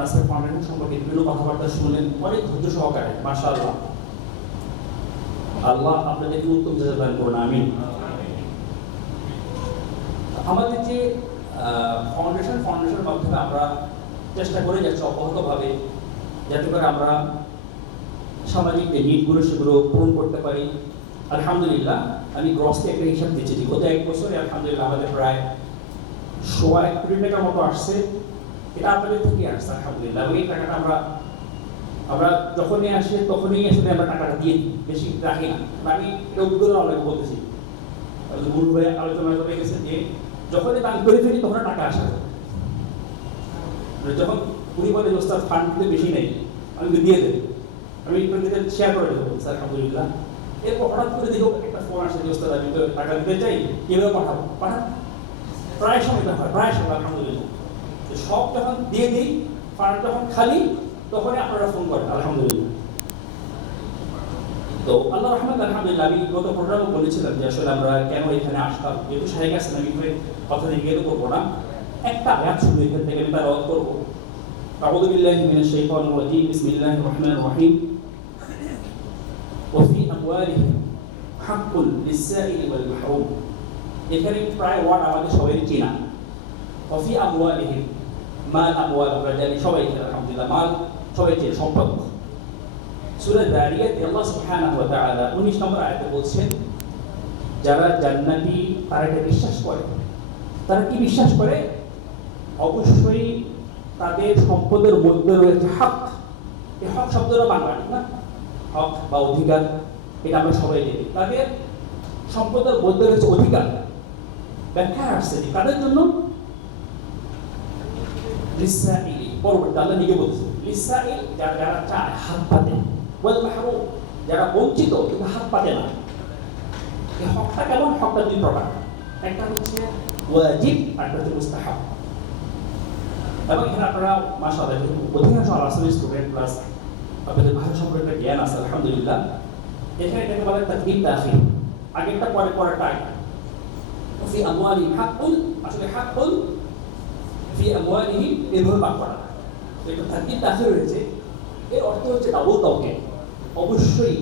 Naser foundation সম্পর্কে বিভিন্ন কথাবার্তা শুনলেন অনেক ধৈর্য সহকারে, মাশাআল্লাহ। আল্লাহ আপনাদেরকে উত্তম জাজা দান করুন, আমিন। আমাদের যে ফাউন্ডেশন ফাউন্ডেশনের মাধ্যমে আমরা চেষ্টা করে যাচ্ছি অব্যাহতভাবে যাতে করে আমরা সামাজিক যে নিডগুলো সেগুলো পূরণ করতে পারি। আলহামদুলিল্লাহ, আমি গ্রসকে একটা হিসাব দিচ্ছি। গত এক বছরে আলহামদুলিল্লাহ আমাদের প্রায় সোয়া এক কোটি টাকার মতো আসছে। এটা আপনাদের থেকে আসছে, আলহামদুলিল্লাহ। এই টাকাটা আমরা আমরা যখনই আসি, তখনই আসলে আমরা টাকাটা দিয়ে দিই, বেশি রাখি না। আমি এটা উদ্যোগ অনেক বলতেছি। গুরু ভাই আলোচনা করে গেছে যে, যখনই দান করে ফেলি, তখন টাকা আসা মানে যখন উনি বলে ওস্তাদ ফান্ড কিন্তু বেশি নেই, আমি দিয়ে দেবো। আমি আপনাদের শেয়ার করে দেবো, স্যার, আলহামদুলিল্লাহ। এরপর হঠাৎ করে দেখো একটা ফোন আসে যে আমি তো টাকা দিতে চাই, কীভাবে পাঠাবো? পাঠান। প্রায় সময় হয়, প্রায় সময়, আলহামদুলিল্লাহ। সব যখন দিয়ে দিই ফান্ড যখন খালি তখনই আপনারা ফোন করেন আলহামদুলিল্লাহ তো আল্লাহ রহমান আলহামদুলিল্লাহ আমি গত প্রোগ্রামে বলেছিলাম যে আসলে আমরা কেন এখানে আসতাম যেহেতু সাহেব গেছেন আমি এখানে কথা দিয়ে গিয়ে করবো না একটা আয়াত শুধু এখান থেকে আমি তার করবো أعوذ بالله من الشيطان الرجيم بسم الله الرحمن الرحيم وفي أموالهم حق للسائل والمحروم এখানে প্রায় ওয়ার্ড আমাদের সবাই চেনা وفي أموالهم মাল, আমওয়াল আমরা জানি সবাই আলহামদুলিল্লাহ, মাল সবাই চেনে সম্পদ। সূরা দারিয়াতে আল্লাহ সুবহানাহু ওয়া তাআলা 19 নম্বর আয়াতে বলছেন, যারা জান্নাতি, তারা এটা বিশ্বাস করে। তারা কি বিশ্বাস করে? অবশ্যই তাদের সম্পদের মধ্যে রয়েছে হক। এই হক শব্দটা বাংলা না? হক বা অধিকার, এটা আমরা সবাই জানি। তাদের সম্পদের মধ্যে রয়েছে অধিকার। ব্যাখ্যা আসছে তাদের জন্য? লিসাইলি পরবর্তী আল্লাহ নিজে বলছে লিসাইল যারা যারা চায় হাত পাতে ওয়াল মাহরুম যারা বঞ্চিত কিন্তু হাত পাতে না এই হকটা কেমন হকটা দুই প্রকার একটা হচ্ছে ওয়াজিব আর একটা হচ্ছে মুস্তাহাব এবং এখানে আপনারা মাশাআল্লাহ অধিকাংশ আলাসের স্টুডেন্ট প্লাস আপনাদের ভাষা সম্পর্কে একটা জ্ঞান আছে আলহামদুলিল্লাহ এখানে এটাকে বলে তাকদিম তাখির আগেরটা পরে পরেরটা আগে ফি আমওয়ালিহিম হাক্কুন আসলে হাক্কুন ফি আমওয়ালিহিম এভাবে ভাগ করা। এটা তাকদিম তাখির রয়েছে? এর অর্থ হচ্ছে ডাবল তাওকে অবশ্যই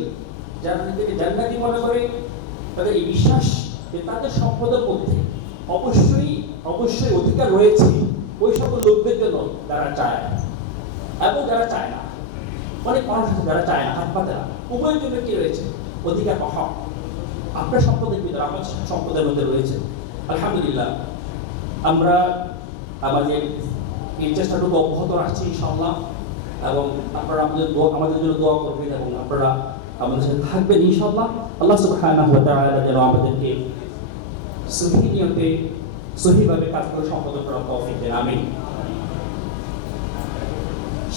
যারা নিজেকে জান্নাতি মনে করে, তাদের এই বিশ্বাস যে তাদের সম্পদের মধ্যে অবশ্যই অবশ্যই অধিকার রয়েছে ওই সকল লোকদের জন্য যারা চায়। এবং যারা চায় না, অনেক মানুষ আছে যারা চায় না, হাত পাতে না। উভয়ের জন্য কি রয়েছে? অধিকার বা হক। আপনার সম্পদের ভিতরে, আমার সম্পদের মধ্যে রয়েছে। আলহামদুলিল্লাহ, আমরা আমাদের এই চেষ্টাটুকু অব্যাহত রাখছি, ইনশাআল্লাহ। এবং আপনারা আমাদের আমাদের জন্য দোয়া করবেন এবং আপনারা আমাদের সাথে থাকবেন, ইনশাআল্লাহ। আল্লাহ সুবহানাহু যেন আমাদেরকে সহি নিয়তে সহিভাবে কাজ করে সম্পাদন করার তৌফিক দেন, আমিন।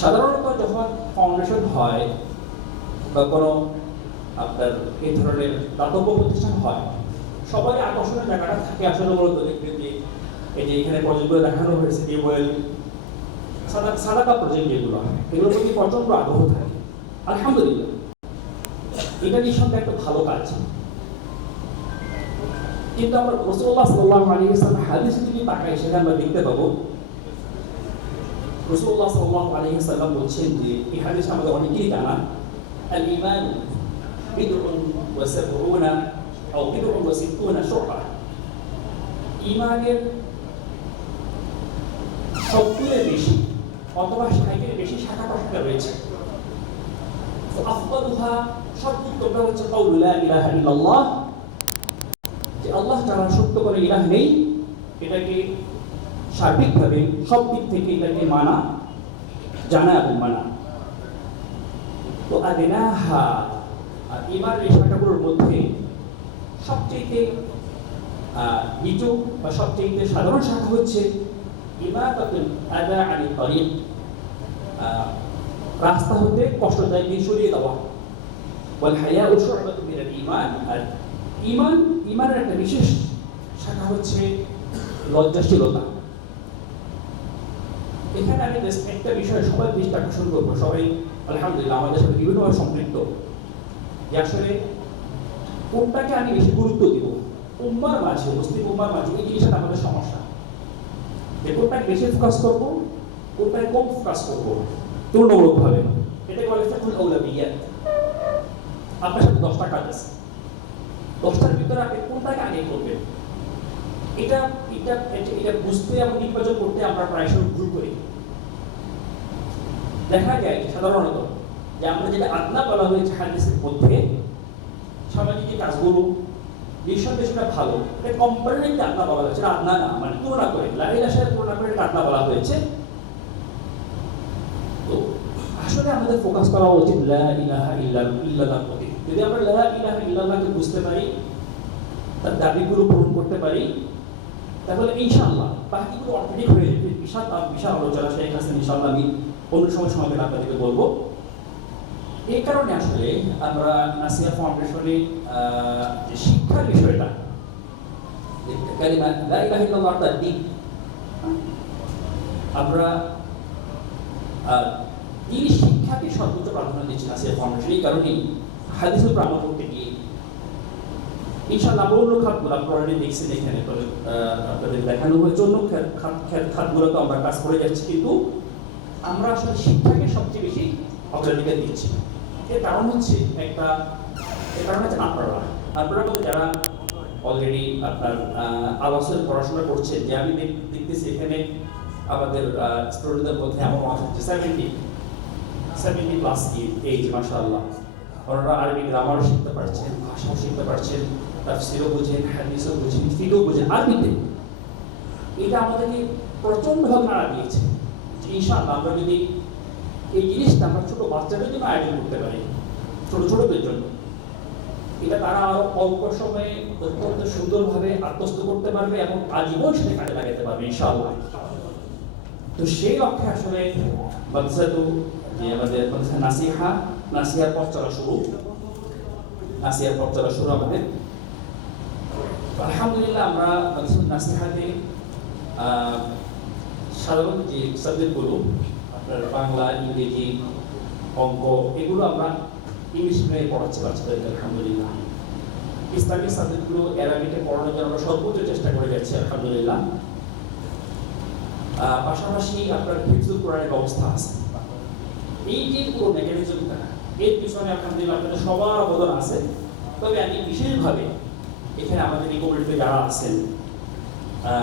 সাধারণত যখন ফাউন্ডেশন হয় বা কোনো আপনার এই ধরনের দাতব্য প্রতিষ্ঠান হয় সবাই আকর্ষণের জায়গাটা থাকে আসলে মূলত দেখবেন যে এই যে এখানে প্রজেক্টগুলো দেখানো হয়েছে যে ওয়েল সাদা সাদাকা প্রজেক্ট যেগুলো এগুলোর প্রতি প্রচণ্ড আগ্রহ থাকে। আলহামদুলিল্লাহ। এটা নিঃসন্দেহে একটা ভালো কাজ। কিন্তু আমরা রসুল্লাহ সাল্লাহ আলী ইসলাম হাদিসে যদি তাকাই, সেখানে আমরা দেখতে পাবো, রসুল্লাহ সাল্লাহ আলী ইসলাম বলছেন যে, এই হাদিস আমাদের অনেকেরই জানা। আল ইমান বিদউন ওয়া সাবউনা, আও বিদউন ওয়া সিত্তুনা ইমানের সত্তরের বেশি, অথবা ষাটের বেশি শাখা প্রশাখা রয়েছে। আফদালুহা সর্বোত্তমটা হচ্ছে ইল্লাল্লাহ। যে আল্লাহ তারা সত্য করে ইলাহ নেই, এটাকে সার্বিকভাবে সব দিক থেকে এটাকে মানা, জানা এবং মানা। তো আদেনাহা, আর ইমান এই শাখাগুলোর মধ্যে সবচেয়ে নিচু বা সবচেয়ে সাধারণ শাখা হচ্ছে ইমাদাতুল আদা আনি তরিক। রাস্তা হতে কষ্টদায়ী সরিয়ে দেওয়া। বল হায়া ও শুআবাতুন মিনাল ঈমান। আর ইমান ইমানের একটা বিশেষ শাখা হচ্ছে লজ্জাশীলতা। এখানে আমি একটা বিষয় সবাই দৃষ্টি আকর্ষণ করব। সবাই, আলহামদুলিল্লাহ, আমাদের সাথে বিভিন্নভাবে সম্পৃক্ত। যে আসলে কোনটাকে আমি বেশি গুরুত্ব দিব? উম্মার মাঝে, মুসলিম উম্মার মাঝে এই জিনিসটা আমাদের সমস্যা। যে কোনটাকে বেশি ফোকাস করব কোনটায় কম ফোকাস করব? তুলনামূলকভাবে। এটাকে বলে ফেকুল আউলাবিয়াত আপনার সাথে দশটা কাজ আছে। দশটার ভিতরে আপনি কোনটাকে আগে করবেন? এটা এটা, এটা- এটা বুঝতে এবং নির্বাচন করতে আমরা প্রায় সময় ভুল করি। দেখা যায় সাধারণত যে আমরা যেটা আদনা বলা হয়েছে হাদিসের মধ্যে সামাজিক কাজগুলো নিঃসন্দেহে সেটা ভালো। এটা কম্পারেটিভ আদনা বলা হয়েছে। আদনা না মানে তুলনা করে। লাহিলার সাথে তুলনা করে এটা বলা হয়েছে। তো আসলে আমাদের ফোকাস করা উচিত লা ইলাহা ইল্লা ইল্লাল্লাহ প্রতি। যদি আমরা লা ইলাহা ইল্লাল্লাহকে বুঝতে পারি, তার দাবিগুলো পূরণ করতে পারি, তাহলে ইনশাআল্লাহ বাকিগুলো অটোমেটিক হয়ে যাবে। বিশাল বিশাল আলোচনা, শেখ হাসিন, ইনশাআল্লাহ আমি অন্য সময় সময় আপনাদেরকে বলব। এই কারণে আসলে আমরা নাসিয়া ফাউন্ডেশনে যে শিক্ষার বিষয়টা দিন আমরা আহ, শিক্ষাকে সর্বোচ্চ প্রাধান্য দিচ্ছি নাসিয়া ফাউন্ডেশন। এই করতে গিয়ে আমরা অন্য খাতগুলো দেখছেন এখানে তো, আপনাদের দেখানো হয়েছে অন্য খাত- খাত খাত- খাতগুলোতে আমরা কাজ করে যাচ্ছি কিন্তু আমরা আসলে শিক্ষাকে সবচেয়ে বেশি অগ্রাধিকার দিচ্ছি। এর কারণ হচ্ছে একটা, এর কারণ হচ্ছে আপনারা। আপনারা যারা অলরেডি আপনার আবাসের পড়াশোনা করছেন, যে আমি দেখ- দেখতেছি এখানে আমাদের স্টুডেন্টদের মধ্যে এমন মানুষ হচ্ছে সেভেন্টি সেভেন্টি প্লাস এইজ মাশাআল্লাহ। ওনারা আরবি গ্রামারও শিখতে পারছেন, ভাষাও শিখতে পারছেন, তাফসিরও বুঝেন, হাদিসও বুঝেন ফিকও বুঝেন, আরবিতে। এটা আমাদেরকে প্রচণ্ডভাবে নাড়া দিয়েছে। ইনশাআল্লাহ আমরা যদি এই জিনিসটা আমরা ছোট বাচ্চাদের জন্য আয়োজন করতে পারি, ছোট ছোটদের জন্য। এটা তারা আরও অল্প সময়ে অত্যন্ত সুন্দরভাবে আত্মস্থ করতে পারবে এবং আজীবন সেটা কাজে লাগাতে পারবে, ইনশাআল্লাহ। তো সেই লক্ষ্যে আসলে যে আমাদের নাসিহা, নাসিহার পথ চলা শুরু। নাসিহার পথ চলা শুরু আমাদের। আলহামদুলিল্লাহ আমরা নাসিহাতে সাধারণ যে সাবজেক্টগুলো বাংলা, ইংরেজি, অঙ্ক, এগুলো আমরা ইংলিশ মিডিয়ামে পড়াচ্ছি বাচ্চাদেরকে আলহামদুলিল্লাহ। ইসলামিক সাবজেক্টগুলো অ্যারাবিকে পড়ানোর জন্য আমরা সর্বোচ্চ চেষ্টা করে যাচ্ছি, আলহামদুলিল্লাহ। পাশাপাশি আপনার ফিক্সুল কোরআনের ব্যবস্থা আছে। এই যে পুরো মেকানিজমটা এর পিছনে আলহামদুলিল্লাহ আপনাদের সবার অবদান আছে। তবে আমি বিশেষভাবে এখানে আমাদের এই যারা আছেন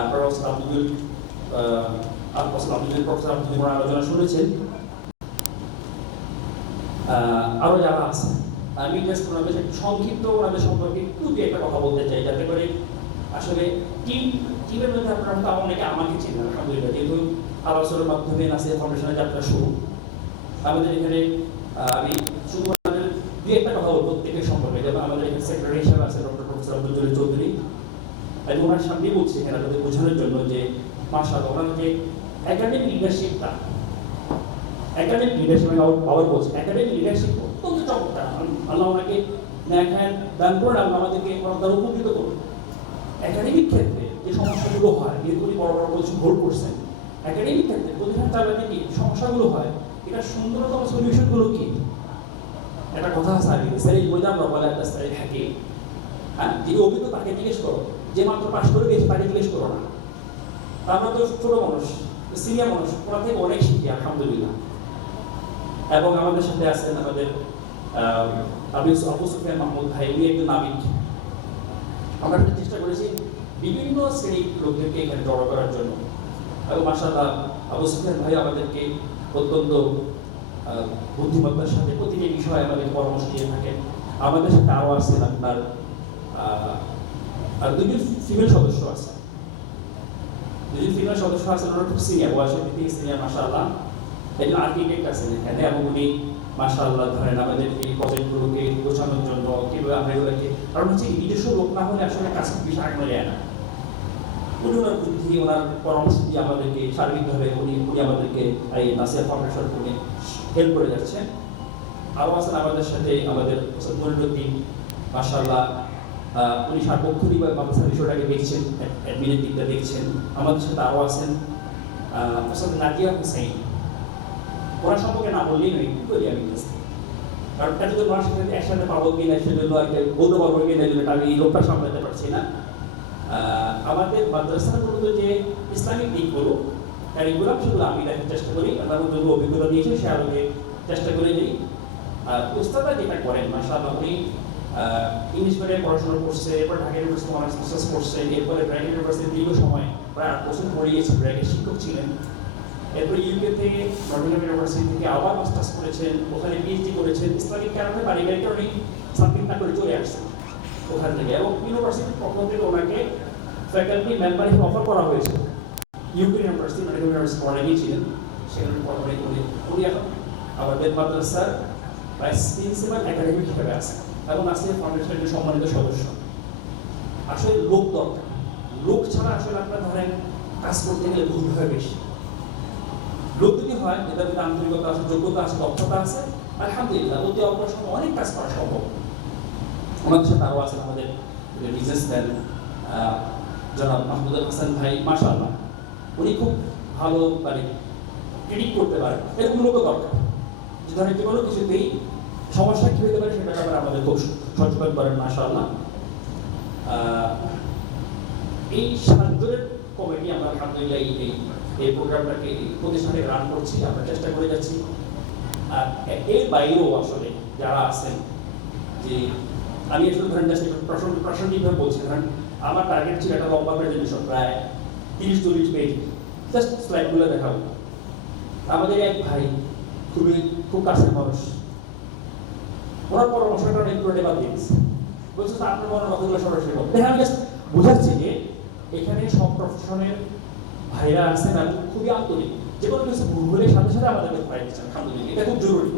আপনারা আব্দুল আব্দুল প্রফেসর আব্দুল আলোচনা শুনেছেন। আহ, আরও যারা আছেন আমি জাস্ট ওনাদের সংক্ষিপ্ত ওনাদের সম্পর্কে একটু দু একটা কথা বলতে চাই যাতে করে আসলে টিম টিমের মধ্যে আপনারা হয়তো অনেকে আমাকে চিনেন আলহামদুলিল্লাহ যেহেতু আলোচনার মাধ্যমে নাসিয়া ফাউন্ডেশনের যাত্রা শুরু। আমাদের এখানে আমি শুধু আমাদের দু একটা কথা বলব প্রত্যেকের সম্পর্কে যেমন আমাদের এখানে সেক্রেটারি হিসাবে আছে ডক্টর প্রফেসর আব্দুল চৌধুরী। আমি ওনার সামনেই বলছি এখানে আপনাদের বোঝানোর জন্য যে মাসাল ওনার যে একাডেমিক লিডারশিপটা একাডেমিক লিডারশিপ আমি আবার- বলছি। একাডেমিক লিডারশিপ অত্যন্ত চমৎকার। আল্লাহ ওনাকে ন্যাখান দান করে আল্লাহ আমাদেরকে তার উপকৃত করুন। একাডেমিক ক্ষেত্রে যে সমস্যাগুলো হয় যেহেতু বড় বড় কিছু ভোট করছেন একাডেমিক ক্ষেত্রে প্রতিষ্ঠান চালাতে কি সমস্যাগুলো হয়, এটা সুন্দরতম সলিউশনগুলো কি? একটা কথা আছে আগে স্যার বইটা আমরা বলে একটা স্যার থাকে হ্যাঁ? যে অভিজ্ঞ তাকে জিজ্ঞেস করো, যে মাত্র পাশ করে গেছে, তাকে জিজ্ঞেস করো না। তা আমরা তো ছোট মানুষ। সিনিয়র মানুষ ওরা থেকে অনেক শিখি আলহামদুলিল্লাহ। এবং আমাদের সাথে আছেন আমাদের আহ, আবু সুফিয়ান মাহমুদ ভাই উনি একজন নাবিক আমরা একটা চেষ্টা করেছি বিভিন্ন শ্রেণির লোকদেরকে এখানে জড়ো করার জন্য। এবং মাসাল্লাহ আবু সুফিয়ান ভাই আমাদেরকে অত্যন্ত বুদ্ধিমত্তার সাথে প্রতিটি বিষয়ে আমাদের পরামর্শ দিয়ে থাকেন। আমাদের সাথে আরও আছেন আপনার দুজন ফিমেল সদস্য আছে। দুজন ফিমেল সদস্য আছেন ওরা খুব সিনিয়র বয়সের দিক থেকে সিনিয়র মাসাল্লাহ একজন আর্কিটেক্ট আছেন এখানে এবং উনি মাসাল্লাহ ধরেন আমাদের এই প্রজেক্টগুলোকে গোছানোর জন্য কীভাবে আমরা এগুলোকে কারণ হচ্ছে নিজস্ব লোক না হলে আসলে কাজ বেশি আগে যায় না উনি ওনার বুদ্ধি ওনার পরামর্শ দিয়ে আমাদেরকে সার্বিকভাবে উনি উনি আমাদেরকে এই নাসিয়া ফাউন্ডেশন উনি হেল্প করে যাচ্ছেন আরও আছেন আমাদের সাথে আমাদের মনিরুদ্দিন মাসাল্লাহ উনি সার্বক্ষণিকভাবে মাদ্রাসার বিষয়টাকে দেখছেন অ্যাডমিনের দিকটা দেখছেন। আমাদের সাথে আরও আছেন ওসাদ নাদিয়া হুসাইন। ওনার সম্পর্কে না বললেই নয় কি করি আমি কারণ যদি ওনার সাথে একসাথে পাবো কিনা সেজন্য একটা বলতে পারব কিনা যেটা আমি এই লোকটা সামলাতে পারছি না। আমাদের মাদ্রাসাগুলোতে যে ইসলামিক দিকগুলো কারিকুলাম সেগুলো আমি দেখার চেষ্টা করি তার মধ্যে অভিজ্ঞতা নিয়েছি সে আলোকে চেষ্টা করে নিই আর উস্তাদা যেটা করেন উনি আহ, ইংলিশ মিডিয়ামে পড়াশোনা করছে, এরপর ঢাকা ইউনিভার্সিটি অনার্স মাস্টার্স করছে, এরপরে ব্র্যাক ইউনিভার্সিটি দীর্ঘ সময় প্রায় আট বছর পড়িয়েছে ব্র্যাকের শিক্ষক ছিলেন। এরপর ইউকে থেকে নটিংহাম ইউনিভার্সিটি থেকে আবার মাস্টার্স করেছেন, ওখানে পিএইচডি করেছেন। ইসলামিক কারণে পারিবারিক কারণে সাবমিট না করে চলে আসছেন ওখান থেকে এবং ইউনিভার্সিটির পক্ষ থেকে ওনাকে ফ্যাকাল্টি মেম্বার হিসেবে অফার করা হয়েছে। ইউকে ইউনিভার্সিটি মেডিকেল ইউনিভার্সিটি পড়ে গিয়েছিলেন সেখানে পড়াশোনা করে উনি এখন আবার বেদ মাদ্রাসার ভাইস প্রিন্সিপাল একাডেমিক হিসেবে আছে এবং আজকে ফাউন্ডেশনের সম্মানিত সদস্য। আসলে লোক দরকার। লোক ছাড়া আসলে আপনার ধরেন কাজ করতে গেলে ভুল হয় বেশি। লোক যদি হয়, এদের মধ্যে আন্তরিকতা আছে, যোগ্যতা আছে, দক্ষতা আছে, আলহামদুলিল্লাহ, অতি অল্প সময় অনেক কাজ করা সম্ভব। আমাদের সাথে আরও আছেন আমাদের বিজনেসম্যান জনাব মাহমুদুল হাসান ভাই, মাশাআল্লাহ। উনি খুব ভালো মানে প্রেডিক্ট করতে পারেন। এরকম লোকও দরকার। যে ধরেন যে কোনো কিছুতেই সমস্যা কী হতে পারে সেটা ব্যাপারে আমাদের খুব সচেতন করেন, মাশাআল্লাহ। এই সাতজনের কমিটি আমরা আলহামদুলিল্লাহ এই এই- প্রোগ্রামটাকে প্রতিষ্ঠানে রান করছি, আমরা চেষ্টা করে যাচ্ছি। আর এর বাইরেও আসলে যারা আছেন, যে আমি আসলে ধরেন জাস্ট একটু প্রাসঙ্গিক প্রাসঙ্গিকভাবে বলছি, ধরেন আমার টার্গেট ছিল একটা লম্বা প্রেজেন্টেশন প্রায় তিরিশ চল্লিশ পেজ জাস্ট স্লাইডগুলো দেখাবো। আমাদের এক ভাই খুবই খুব কাছের মানুষ। ওনার পরামর্শটা অনেক করে বাদ দিয়ে দিচ্ছে বলছে, স্যার, আপনার মনের কথাগুলো সরাসরি বলতে হ্যাঁ আমি বোঝাচ্ছি যে এখানে সব প্রফেশনের ভাইরা আছেন আমি খুবই আন্তরিক। যে কোনো কিছু ভুল হলে সাথে সাথে আমাদেরকে ধরাই দিচ্ছেন, আলহামদুলিল্লাহ, এটা খুব জরুরি।